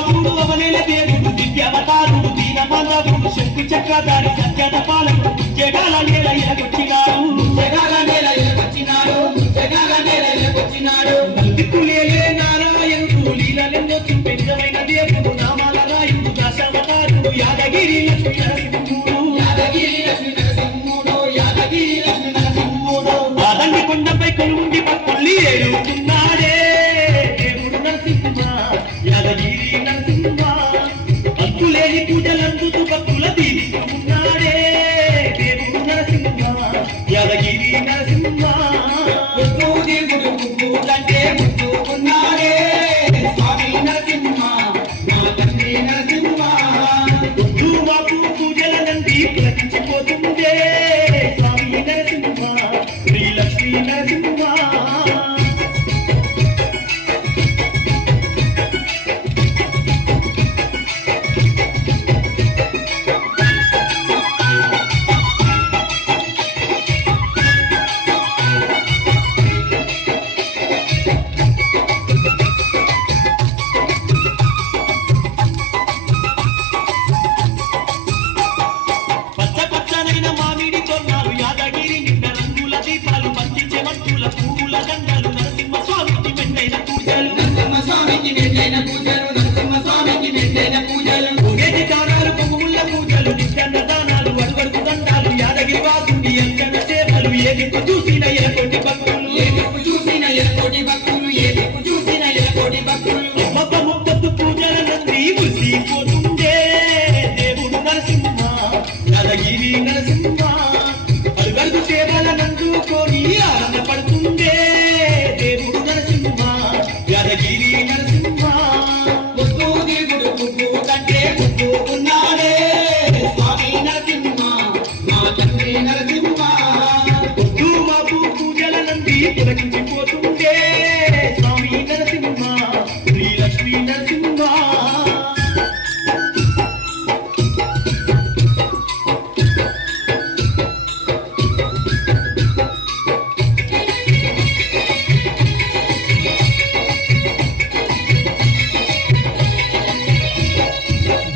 వాసుడు అవనేల దేవుడు దివ్యావతారుడు దీనమానవుడు శక్తి చక్రధారి సత్యత పాలకుడు జగాల నేల ఇలకొచ్చినాడు దిక్కులేలే నారాయణుడు లీలలెన్నో చూపే నిజమైన దేవుడు నామాల రాయుడు దశావతారుడు యాదగిరి లక్ష్మీ నరసింహుడు ఆదండి కొండపై కొలుండి పట్టుల్లి ఏడుతున్నాడే దేవుడు నరసింహ యాదగిరి నరసింహ భక్తులేని పూజలందుతూ భక్తుల దీవిస్తున్నాడే దేవుడు నరసింహ యాదగిరి నరసింహ దేవుడు అంటే ముట్టుకున్నాడే స్వామి నరసింహ నా తండ్రి నరసింహ మాకు పూజల నంది పులకించిపోతుందే స్వామి నరసింహ శ్రీ లక్ష్మీ నరసింహ చూసిన మొక్క ముక్కత్తు పూజల నంది ముసిపోతుందే దేవుడు నరసింహ యాదగిరి నరసింహ అడుగడుగు సేవల నందుకొని ఆనందపడుతుందే దేవుడు నరసింహ యాదగిరి నరసింహ దేవుడు కంటే ఉన్నాడే స్వామి నరసింహ మా తండ్రి నరసింహ మాకు పూజల నంది పులకించిపోతుందే స్వామి నరసింహ శ్రీ లక్ష్మీ నరసింహ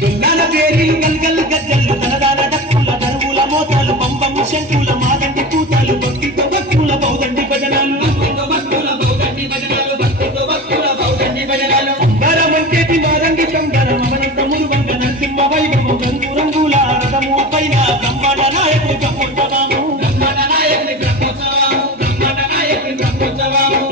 దొంగల పేరి గల్గల్ గజ్జలు తనదాన డక్కుల దరువుల మోతాలు పంపము శంకుల మాదండి కూతాలు భక్తితో భక్తుల బౌదండి భజనాలు అంబరమంటేటి మాదండి సంబరం అమనంతములు వంగ నరసింహ వైభవం రంగు రంగుల రథము పైన బ్రహ్మాండ నాయకుడి బ్రహ్మోత్సవము